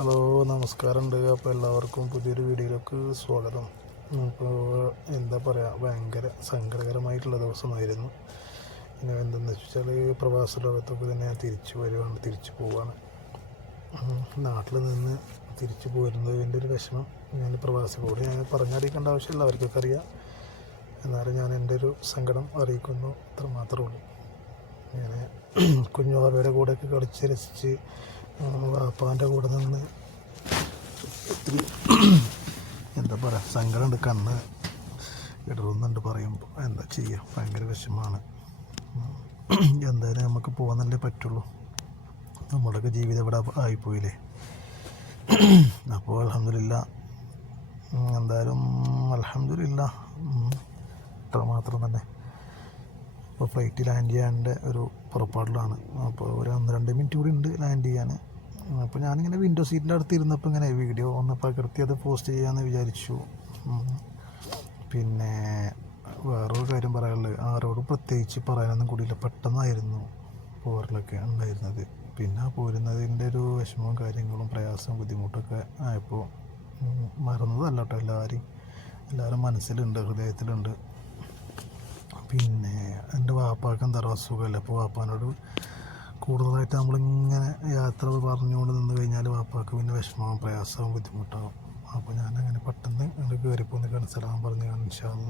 Hello, നമസ്കാരമുണ്ട്. അപ്പോൾ എല്ലാവർക്കും പുതിയൊരു വീഡിയോയിലേക്ക് സ്വാഗതം. ഇപ്പോൾ എന്താ പറയുക, ഭയങ്കര സങ്കടകരമായിട്ടുള്ള ദിവസമായിരുന്നു. ഇനി എന്തെന്ന് വെച്ചാൽ പ്രവാസ ലോകത്തൊക്കെ തന്നെ ഞാൻ തിരിച്ചു പോവുകയാണ്. നാട്ടിൽ നിന്ന് തിരിച്ചു പോരുന്നതിൻ്റെ ഒരു വിഷമം ഞാൻ പ്രവാസികളോട് ഞാൻ പറഞ്ഞറിയിക്കേണ്ട ആവശ്യമില്ല, അവർക്കൊക്കെ അറിയാം. എന്നാലും ഞാൻ എൻ്റെ ഒരു സങ്കടം അറിയിക്കുന്നു, അത്ര മാത്രമേ ഉള്ളൂ. ഞാൻ കുഞ്ഞുവാവയുടെ കൂടെയൊക്കെ കളിച്ച് രസിച്ച് വാപ്പാൻ്റെ കൂടെ നിന്ന് ഒത്തിരി എന്താ പറയുക, സങ്കടമുണ്ട്, കണ്ണ് ഇടറുന്നുണ്ട് പറയുമ്പോൾ. എന്താ ചെയ്യുക, ഭയങ്കര വിഷമമാണ്. എന്തായാലും നമുക്ക് പോകാനല്ലേ പറ്റുള്ളൂ. നമ്മുടെയൊക്കെ ജീവിതം ഇവിടെ ആയിപ്പോയില്ലേ. അപ്പോൾ അൽഹംദുലില്ലാ, എന്തായാലും അൽഹംദുലില്ലാ, ഇത്ര മാത്രം തന്നെ. ഇപ്പോൾ ഫ്ലൈറ്റ് ലാൻഡ് ചെയ്യാൻ്റെ ഒരു പുറപ്പാടിലാണ്. അപ്പോൾ ഒരു 1-2 മിനിറ്റ് കൂടി ഉണ്ട് ലാൻഡ് ചെയ്യാൻ. അപ്പോൾ ഞാനിങ്ങനെ വിൻഡോ സീറ്റിൻ്റെ അടുത്ത് ഇരുന്നപ്പോൾ ഇങ്ങനെ വീഡിയോ ഒന്ന് പകർത്തി അത് പോസ്റ്റ് ചെയ്യാമെന്ന് വിചാരിച്ചു. പിന്നെ വേറൊരു കാര്യം പറയാനുള്ളത്, ആരോടും പ്രത്യേകിച്ച് പറയാനൊന്നും കൂടിയില്ല. പെട്ടെന്നായിരുന്നു പോരലൊക്കെ ഉണ്ടായിരുന്നത്. പിന്നെ പോരുന്നതിൻ്റെ ഒരു വിഷമവും കാര്യങ്ങളും പ്രയാസവും ബുദ്ധിമുട്ടൊക്കെ ആയപ്പോൾ മറന്നതല്ല കേട്ടോ. എല്ലാവരും മനസ്സിലുണ്ട്, ഹൃദയത്തിലുണ്ട്. പിന്നെ എൻ്റെ വാപ്പാക്ക് എന്താ അസുഖമല്ല. അപ്പോൾ വാപ്പാനോട് കൂടുതലായിട്ട് നമ്മളിങ്ങനെ യാത്ര പറഞ്ഞുകൊണ്ട് നിന്ന് കഴിഞ്ഞാൽ വാപ്പാക്ക് പിന്നെ വിഷമവും പ്രയാസവും ബുദ്ധിമുട്ടാകും. അപ്പോൾ ഞാനങ്ങനെ പെട്ടെന്ന് കയറിപ്പോന്ന് സലാം പറഞ്ഞ് ഇൻഷാ അല്ലാഹ്